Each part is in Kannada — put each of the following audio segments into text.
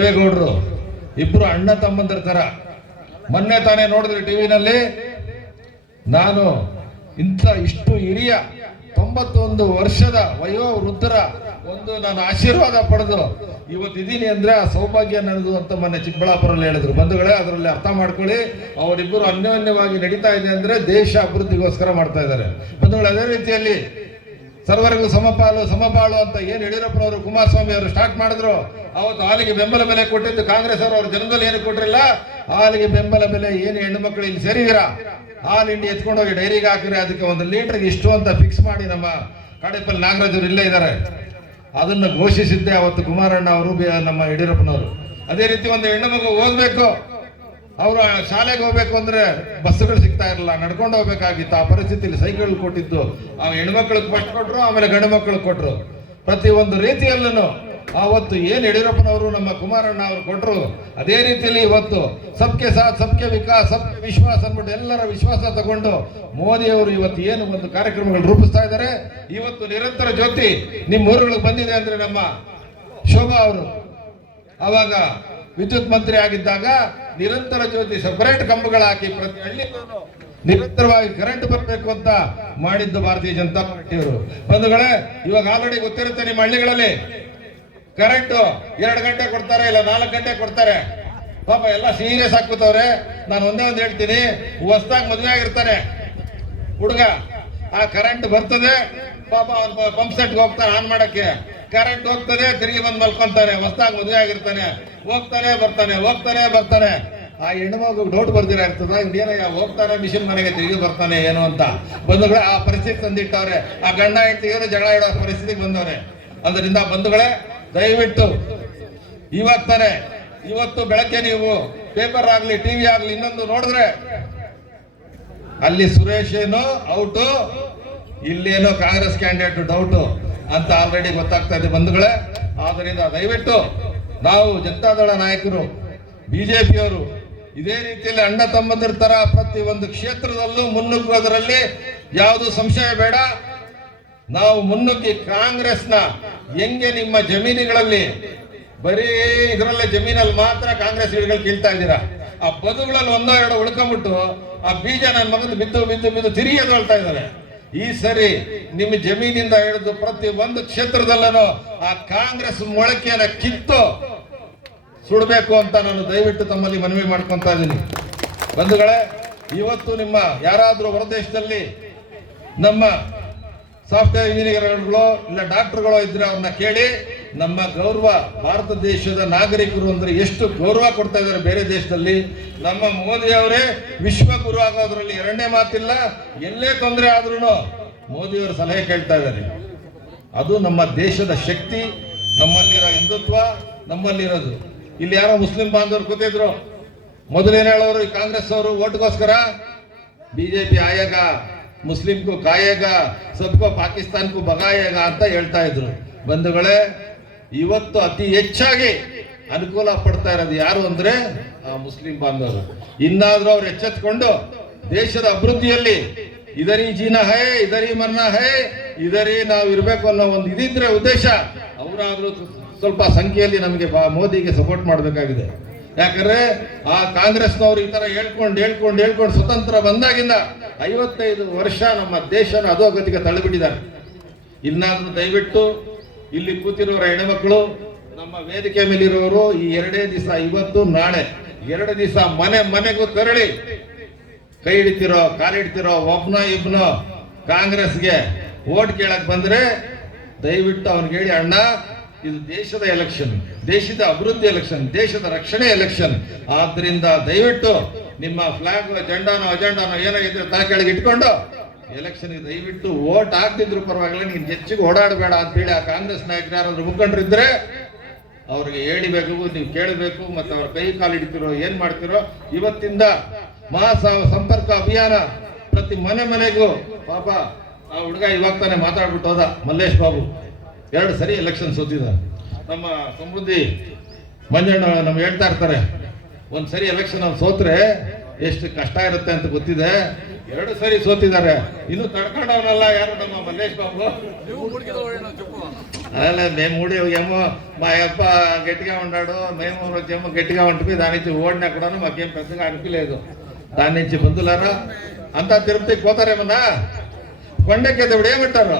ದೇವೇಗೌಡರು, ಇಬ್ರು ಅಣ್ಣ ತಮ್ಮಂದ್ರ ತರ. ಮೊನ್ನೆ ತಾನೇ ನೋಡಿದ್ರೆ ಟಿವಿನಲ್ಲಿ, ನಾನು ಇಂಥ ಇಷ್ಟು ಹಿರಿಯ, ತೊಂಬತ್ತೊಂದು ವರ್ಷದ ವಯೋ ವೃದ್ಧರ ಒಂದು ನಾನು ಆಶೀರ್ವಾದ ಪಡೆದು ಇವತ್ತು ಇದ್ದೀನಿ ಅಂದ್ರೆ ಆ ಸೌಭಾಗ್ಯ ನನದು ಅಂತ ಮೊನ್ನೆ ಚಿಕ್ಕಬಳ್ಳಾಪುರಲ್ಲಿ ಹೇಳಿದ್ರು. ಬಂಧುಗಳೇ, ಅದರಲ್ಲಿ ಅರ್ಥ ಮಾಡ್ಕೊಳ್ಳಿ, ಅವರಿಬ್ಬರು ಅನ್ಯೋನ್ಯವಾಗಿ ನಡೀತಾ ಇದೆ ಅಂದ್ರೆ ದೇಶ ಅಭಿವೃದ್ಧಿಗೋಸ್ಕರ ಮಾಡ್ತಾ ಇದ್ದಾರೆ. ಬಂಧುಗಳು, ಅದೇ ರೀತಿಯಲ್ಲಿ ಸರ್ವರಿಗೂ ಸಮಪಾಲು ಸಮಪಾಲು ಅಂತ ಏನು ಯಡಿಯೂರಪ್ಪನವರು ಕುಮಾರಸ್ವಾಮಿ ಅವರು ಸ್ಟಾರ್ಟ್ ಮಾಡಿದ್ರು. ಅವತ್ತು ಹಾಲಿಗೆ ಬೆಂಬಲ ಬೆಲೆ ಕೊಟ್ಟಿದ್ದು ಕಾಂಗ್ರೆಸ್ ಅವರು. ಅವ್ರ ಜನದಲ್ಲಿ ಏನು ಕೊಟ್ಟಿರಲ್ಲ? ಹಾಲಿಗೆ ಬೆಂಬಲ ಬೆಲೆ. ಏನು ಹೆಣ್ಣು ಮಕ್ಕಳು ಇಲ್ಲಿ ಸೇರಿದಿರಾ? ಹಾಲು ಹಿಂಡಿ ಎತ್ಕೊಂಡು ಹೋಗಿ ಡೈರಿಗೆ ಹಾಕಿದ್ರೆ ಅದಕ್ಕೆ ಒಂದು ಲೀಟರ್ಗೆ ಇಷ್ಟು ಅಂತ ಫಿಕ್ಸ್ ಮಾಡಿ ನಮ್ಮ ಕಾಡೇಪಲ್ಲಿ ನಾಗರಾಜ್ ಅವರು ಇಲ್ಲೇ ಇದ್ದಾರೆ. ಅದನ್ನು ಘೋಷಿಸಿದ್ದೆ ಅವತ್ತು ಕುಮಾರಣ್ಣ ಅವರು ನಮ್ಮ ಯಡಿಯೂರಪ್ಪನವರು. ಅದೇ ರೀತಿ ಒಂದು ಹೆಣ್ಣು ಮಗು ಓದ್ಬೇಕು. ಅವರು ಶಾಲೆಗೆ ಹೋಗ್ಬೇಕು ಅಂದ್ರೆ ಬಸ್ಸುಗಳು ಸಿಗ್ತಾ ಇರಲಿಲ್ಲ ನಡ್ಕೊಂಡು ಹೋಗ್ಬೇಕಾಗಿತ್ತು. ಆ ಪರಿಸ್ಥಿತಿಯಲ್ಲಿ ಸೈಕಲ್ ಕೊಟ್ಟಿದ್ದು. ಆ ಹೆಣ್ಮಕ್ಳಿಗೆ ಫಸ್ಟ್ ಕೊಟ್ಟರು ಆಮೇಲೆ ಗಂಡು ಮಕ್ಕಳಿಗೆ ಕೊಟ್ರು. ಪ್ರತಿ ಒಂದು ರೀತಿಯಲ್ಲೂ ಆವತ್ತು ಏನು ಯಡಿಯೂರಪ್ಪನವರು ನಮ್ಮ ಕುಮಾರಣ್ಣ ಅವರು ಕೊಟ್ಟರು ಅದೇ ರೀತಿಯಲ್ಲಿ ಇವತ್ತು ಸಬ್ಕೆ ಸಾಥ್, ಸಬ್ಕೆ ವಿಕಾಸ್, ಸಬ್ಕೆ ವಿಶ್ವಾಸ ಅಂದ್ಬಿಟ್ಟು ಎಲ್ಲರ ವಿಶ್ವಾಸ ತಗೊಂಡು ಮೋದಿ ಅವರು ಇವತ್ತು ಏನು ಒಂದು ಕಾರ್ಯಕ್ರಮಗಳು ರೂಪಿಸ್ತಾ ಇದ್ದಾರೆ. ಇವತ್ತು ನಿರಂತರ ಜ್ಯೋತಿ ನಿಮ್ಮ ಊರುಗಳಿಗೆ ಬಂದಿದೆ ಅಂದ್ರೆ ನಮ್ಮ ಶೋಭಾ ಅವರು. ಅವಾಗ ವಿದ್ಯುತ್ ಮಂತ್ರಿ ಆಗಿದ್ದಾಗ ನಿರಂತರ ಜ್ಯೋತಿ ಸಪರೇಟ್ ಕಂಬಗಳು ಹಾಕಿ ಪ್ರತಿ ಹಳ್ಳಿಗೂ ನಿರಂತರವಾಗಿ ಕರೆಂಟ್ ಬರಬೇಕು ಅಂತ ಮಾಡಿದ್ದು ಭಾರತೀಯ ಜನತಾ ಪಾರ್ಟಿಯವರು. ಬಂಧುಗಳೇ, ಇವಾಗ ಆಲ್ರೆಡಿ ಗೊತ್ತಿರುತ್ತೆ ನಿಮ್ಮ ಹಳ್ಳಿಗಳಲ್ಲಿ ಕರೆಂಟ್ ಎರಡು ಗಂಟೆ ಕೊಡ್ತಾರೆ ಇಲ್ಲ ನಾಲ್ಕು ಗಂಟೆ ಕೊಡ್ತಾರೆ. ಪಾಪ ಎಲ್ಲ ಸೀರಿಯಸ್ ಹಾಕುತ್ತವ್ರೆ ನಾನು ಒಂದೇ ಒಂದು ಹೇಳ್ತೀನಿ, ಹೊಸ್ದಾಗಿ ಮದುವೆ ಆಗಿರ್ತಾನೆ ಹುಡುಗ, ಆ ಕರೆಂಟ್ ಬರ್ತದೆ. ಪಾಪ ಪಂಪ್ ಸೆಟ್ಗೆ ಹೋಗ್ತಾರೆ ಆನ್ ಮಾಡಕ್ಕೆ. ಕರೆಂಟ್ ಹೋಗ್ತದೆ, ತಿರುಗಿ ಬಂದು ಮಲ್ಕೊಂತಾನೆ, ಹೊಸ್ದಾಗಿ ಮದುವೆ ಆಗಿರ್ತಾನೆ, ಹೋಗ್ತಾನೆ, ಬರ್ತಾನೆ ಹೋಗ್ತಾನೆ, ಬರ್ತಾನೆ. ಆ ಹೆಣ್ಣು ಮಗು ಡೌಟ್ ಬರ್ದಿರ ಇರ್ತದ ಇನ್ನೇನಯ್ಯ ಹೋಗ್ತಾನೆ ಮಿಷಿನ್ ಮನೆಗೆ ತಿರುಗಿ ಬರ್ತಾನೆ, ಏನು ಅಂತ. ಬಂಧುಗಳೇ, ಆ ಪರಿಸ್ಥಿತಿ ತಂದಿಟ್ಟವ್ರೆ. ಆ ಗಂಡ ಹೆಂಡತಿಗೆ ಜಗಳ ಇಡೋ ಪರಿಸ್ಥಿತಿಗೆ ಬಂದವ್ರೆ. ಅದರಿಂದ ಬಂಧುಗಳೇ, ದಯವಿಟ್ಟು, ಇವತ್ತಾನೆ, ಇವತ್ತು ಬೆಳಗ್ಗೆ ನೀವು ಪೇಪರ್ ಆಗ್ಲಿ ಟಿವಿ ಆಗ್ಲಿ, ಇನ್ನೊಂದು ನೋಡಿದ್ರೆ, ಅಲ್ಲಿ ಸುರೇಶ್ ಏನು ಔಟು ಇಲ್ಲೇನೋ ಕಾಂಗ್ರೆಸ್ ಕ್ಯಾಂಡಿಡೇಟ್ ಡೌಟು ಅಂತ ಆಲ್ರೆಡಿ ಗೊತ್ತಾಗ್ತಾ ಇದೆ ಬಂಧುಗಳೇ. ಆದ್ದರಿಂದ ದಯವಿಟ್ಟು ನಾವು ಜನತಾದಳ ನಾಯಕರು, ಬಿಜೆಪಿಯವರು ಇದೇ ರೀತಿಯಲ್ಲಿ ಅಣ್ಣ ತಮ್ಮಂದಿರ ತರ ಪ್ರತಿ ಒಂದು ಕ್ಷೇತ್ರದಲ್ಲೂ ಮುನ್ನುಗ್ಗುವುದರಲ್ಲಿ ಯಾವುದು ಸಂಶಯ ಬೇಡ. ನಾವು ಮುನ್ನುಗ್ಗಿ ಕಾಂಗ್ರೆಸ್ನ ಹೆಂಗೆ ನಿಮ್ಮ ಜಮೀನುಗಳಲ್ಲಿ, ಬರೀ ಇದರಲ್ಲೇ ಜಮೀನಲ್ಲಿ ಮಾತ್ರ ಕಾಂಗ್ರೆಸ್ ಗಿಡಗಳು ಕೀಳ್ತಾ ಇದ್ದೀರಾ? ಆ ಬದುಗಳಲ್ಲಿ ಒಂದೋ ಎರಡೋ ಉಳ್ಕೊಂಬಿಟ್ಟು ಆ ಬೀಜ ನನ್ನ ಮಗನ ಬಿದ್ದು ಬಿದ್ದು ಬಿದ್ದು ತಿರುಗಿ ಎದ್ದೇಳ್ತಾ ಇದ್ದಾರೆ ಈ ಸರಿ ನಿಮ್ಮ ಜಮೀನಿಂದ ಹಿಡಿದು ಪ್ರತಿ ಒಂದು ಕ್ಷೇತ್ರದಲ್ಲೂ ಆ ಕಾಂಗ್ರೆಸ್ ಮೊಳಕೆಯನ್ನ ಕಿತ್ತು ಸುಡಬೇಕು ಅಂತ ನಾನು ದಯವಿಟ್ಟು ತಮ್ಮಲ್ಲಿ ಮನವಿ ಮಾಡ್ಕೊತಾ ಇದ್ದೀನಿ. ಬಂಧುಗಳೇ, ಇವತ್ತು ನಿಮ್ಮ ಯಾರಾದರೂ ಹೊರದೇಶದಲ್ಲಿ ನಮ್ಮ ಸಾಫ್ಟ್ವೇರ್ ಇಂಜಿನಿಯರ್ಗಳು ಇಲ್ಲ ಡಾಕ್ಟರ್ಗಳು ಇದ್ರೆ ಅವ್ರನ್ನ ಕೇಳಿ ನಮ್ಮ ಗೌರವ ಭಾರತ ದೇಶದ ನಾಗರಿಕರು ಅಂದ್ರೆ ಎಷ್ಟು ಗೌರವ ಕೊಡ್ತಾ ಇದ್ದಾರೆ ಬೇರೆ ದೇಶದಲ್ಲಿ. ನಮ್ಮ ಮೋದಿ ಅವರೇ ವಿಶ್ವ ಗುರು ಆಗೋದ್ರಲ್ಲಿ ಎರಡನೇ ಮಾತಿಲ್ಲ, ಎಲ್ಲೇ ತೊಂದರೆ ಆದ್ರೂ ಮೋದಿಯವರ ಸಲಹೆ ಕೇಳ್ತಾ ಇದ್ದಾರೆ. ಅದು ನಮ್ಮ ದೇಶದ ಶಕ್ತಿ, ನಮ್ಮಲ್ಲಿರೋ ಹಿಂದುತ್ವ, ನಮ್ಮಲ್ಲಿರೋದು. ಇಲ್ಲಿ ಯಾರೋ ಮುಸ್ಲಿಂ ಬಾಂಧವರು ಕೂತಿದ್ರು. ಮೊದಲೇನು ಹೇಳೋರು, ಈ ಕಾಂಗ್ರೆಸ್ ಅವರು ಓಟ್ಗೋಸ್ಕರ ಬಿಜೆಪಿ ಆಯೋಗ, ಮುಸ್ಲಿಂಗೂ ಕಾಯೇಗ, ಸಬ್ಕೋ ಪಾಕಿಸ್ತಾನ್ಗೂ ಬಗಾಯೇಗ ಅಂತ ಹೇಳ್ತಾ ಇದ್ರು. ಬಂಧುಗಳೇ ಇವತ್ತು ಅತಿ ಹೆಚ್ಚಾಗಿ ಅನುಕೂಲ ಪಡ್ತಾ ಇರೋದು ಯಾರು ಅಂದ್ರೆ ಆ ಮುಸ್ಲಿಂ ಬಾಂಧವರು. ಇನ್ನಾದ್ರೂ ಅವ್ರು ಎಚ್ಚೆತ್ಕೊಂಡು ದೇಶದ ಅಭಿವೃದ್ಧಿಯಲ್ಲಿ, ಇದರಿ ಜೀನ ಹೈ, ಇದರಿ ಮರಣ ಹೈ, ಇದರಿ ನಾವು ಇರಬೇಕು ಅನ್ನೋ ಒಂದು ಇದಿದ್ರೆ ಉದ್ದೇಶ ಅವರಾದ್ರೂ ಸ್ವಲ್ಪ ಸಂಖ್ಯೆಯಲ್ಲಿ ನಮಗೆ ಮೋದಿಗೆ ಸಪೋರ್ಟ್ ಮಾಡಬೇಕಾಗಿದೆ. ಯಾಕಂದ್ರೆ ಆ ಕಾಂಗ್ರೆಸ್ನವ್ರು ಈ ತರ ಹೇಳ್ಕೊಂಡು ಹೇಳ್ಕೊಂಡು ಹೇಳ್ಕೊಂಡು ಸ್ವತಂತ್ರ ಬಂದಾಗಿಂದ ಐವತ್ತೈದು ವರ್ಷ ನಮ್ಮ ದೇಶನ ಅಧೋಗತಿಗೆ ತಳ್ಳಿಬಿಟ್ಟಿದ್ದಾರೆ. ಇನ್ನಾದ್ರೂ ದಯವಿಟ್ಟು ಇಲ್ಲಿ ಕೂತಿರೋರ ಹೆಣ್ಮಕ್ಳು ನಮ್ಮ ವೇದಿಕೆ ಮೇಲಿರೋರು ಈ ಎರಡೇ ದಿವಸ, ಇವತ್ತು, ನಾಳೆ, ಎರಡು ದಿವಸ ಮನೆ ಮನೆಗೂ ತೆರಳಿ ಕೈ ಹಿಡಿತಿರೋ ಕಾಲಿಡ್ತಿರೋ ಒಬ್ನ ಇಬ್ನ ಕಾಂಗ್ರೆಸ್ಗೆ ಓಟ್ ಕೇಳಕ್ ಬಂದ್ರೆ ದಯವಿಟ್ಟು ಅವ್ನಿಗೆ ಹೇಳಿ, ಅಣ್ಣ, ಇದು ದೇಶದ ಎಲೆಕ್ಷನ್, ದೇಶದ ಅಭಿವೃದ್ಧಿ ಎಲೆಕ್ಷನ್, ದೇಶದ ರಕ್ಷಣೆ ಎಲೆಕ್ಷನ್. ಆದ್ರಿಂದ ದಯವಿಟ್ಟು ನಿಮ್ಮ ಫ್ಲಾಗ್ ಜೆಂಡಾನೋ ಅಜೆಂಡಾನೋ ಏನಾಗಿದ್ರೆ ತಲೆ ಕೆಳಗೆ ಇಟ್ಕೊಂಡು ಎಲೆಕ್ಷನ್ ದಯವಿಟ್ಟು ಓಟ್ ಹಾಕ್ತಿದ್ರು ಪರವಾಗಿಲ್ಲ, ನೀನು ಹೆಚ್ಚಿಗೆ ಓಡಾಡಬೇಡ ಅಂತೇಳಿ ಆ ಕಾಂಗ್ರೆಸ್ ನಾಯಕರು ಯಾರಾದ್ರೂ ಮುಖಂಡರಿದ್ರೆ ಅವ್ರಿಗೆ ಹೇಳಿಬೇಕು, ನೀವು ಕೇಳಬೇಕು, ಮತ್ತೆ ಅವ್ರ ಕೈ ಕಾಲು ಹಿಡಿತಿರೋ, ಏನ್ ಮಾಡ್ತಿರೋ. ಇವತ್ತಿಂದ ಮಾಸ ಸಂಪರ್ಕ ಅಭಿಯಾನ ಪ್ರತಿ ಮನೆ ಮನೆಗೂ ಪಾಪ ಆ ಹುಡುಗ ಇವಾಗ ತಾನೇ ಮಾತಾಡ್ಬಿಟ್ಟು ಹೋದ, ಮಲ್ಲೇಶ್ ಬಾಬು. ಎರಡು ಸರಿ ಎಲೆಕ್ಷನ್ ಸೋತಿದ. ನಮ್ಮ ಸಮೃದ್ಧಿ ಮಂಜಣ್ಣ ನಮ್ಗೆ ಹೇಳ್ತಾ ಇರ್ತಾರೆ, ಒಂದ್ಸರಿ ಎಲೆಕ್ಷನ್ ಅವ್ರು ಸೋತ್ರೆ ಎಷ್ಟು ಕಷ್ಟ ಇರುತ್ತೆ ಅಂತ ಗೊತ್ತಿದೆ. ಎರಡು ಸರಿ ಸೋತಿದ್ದಾರೆ ಇನ್ನು ತಡ್ಕೊಂಡವನಲ್ಲ ಯಾರು ನಮ್ಮ ಮಲ್ಲೇಶ್ ಬಾಬು అలా మేము కూడా ఏమో మా అప్ప గట్టిగా ఉన్నాడు మేము వచ్చేమో గట్టిగా ఉంటుంది దాని నుంచి ఓడినా కూడా మాకేం పెద్దగా అనిపించలేదు దాని నుంచి బంధువులారా అంతా తిరుపతికి పోతారేమన్నా కొండెక్కేటప్పుడు ఏమంటారు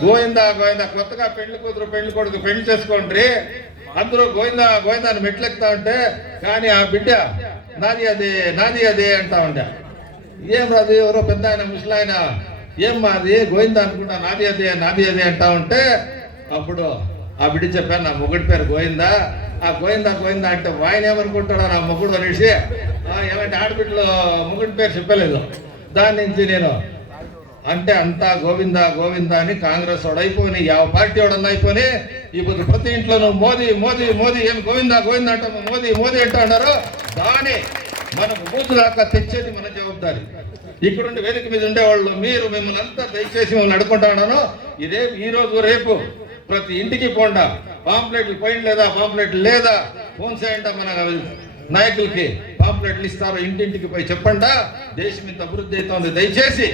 గోవిందా గోవిందా కొత్తగా పెళ్లి కూతురు పెళ్లి కొడుకు పెళ్లి చేసుకోండి అందరూ గోవిందా గోవిందా అని మెట్లెక్కుతా ఉంటే కానీ ఆ బిడ్డ నాది అది నాది అది అంటా ఉండే ఏం రాదు ఎవరో పెద్ద ఆయన ముసలాయన ఏం మాది? గోవిందా అనుకుంటా నాది అదే నాది అదే అంటా ఉంటే అప్పుడు ఆ బిడ్డ చెప్పాను నా మొగుడి పేరు గోవిందా. ఆ గోవిందా గోవిందా అంటే ఆయన ఏమనుకుంటాడో నా మొగుడు అనేసి ఏమంటే ఆడబిడ్డలో మొగుడి పేరు చెప్పలేదు. దాని నుంచి నేను అంటే అంతా గోవింద గోవింద అని కాంగ్రెస్ వాడు అయిపోయి యావ పార్టీ వాడన్నా అయిపోయి ఇప్పుడు ప్రతి ఇంట్లోనూ మోదీ మోదీ మోదీ ఏం గోవింద గోవింద అంట మోదీ మోదీ అంటా ఉన్నారు దాని మనకు బూతు దాకా తెచ్చేది మన జవాబారి ఇక్కడుండి వేదిక మీద ఉండేవాళ్ళు మీరు మిమ్మల్ని అంతా దయచేసి మిమ్మల్ని అడుకుంటా ఉన్నాను. ఇదే ఈ రోజు రేపు ప్రతి ఇంటికి పోండా. పాంప్లెట్లు పోయిన లేదా పాంప్లెట్లు లేదా ఫోన్ చేయండి మన నాయకులకి. పాంప్లెట్లు ఇస్తారో ఇంటింటికి పోయి చెప్పండా. దేశం ఇంత అభివృద్ధి అవుతోంది దయచేసి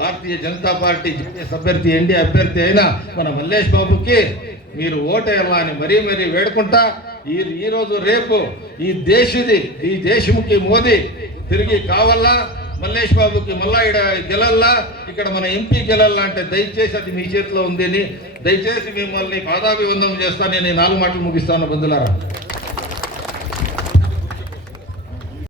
భారతీయ జనతా పార్టీ జేడీఎస్ అభ్యర్థి ఎన్డీ అభ్యర్థి అయిన మన మల్లేష్ బాబుకి మీరు ఓటేయాలని అని మరీ మరీ వేడుకుంటా. ఈ ఈరోజు రేపు ఈ దేశది ఈ దేశముకి మోదీ తిరిగి కావాలా? మల్లేష్ బాబుకి మళ్ళా ఇక్కడ గెలల్లా? ఇక్కడ మన ఎంపీ గెలల్లా అంటే దయచేసి అది మీ చేతిలో ఉంది దయచేసి మిమ్మల్ని పాదాభివందనం చేస్తాను నేను నాలుగు మాటలు ముగిస్తాను బంధులారా.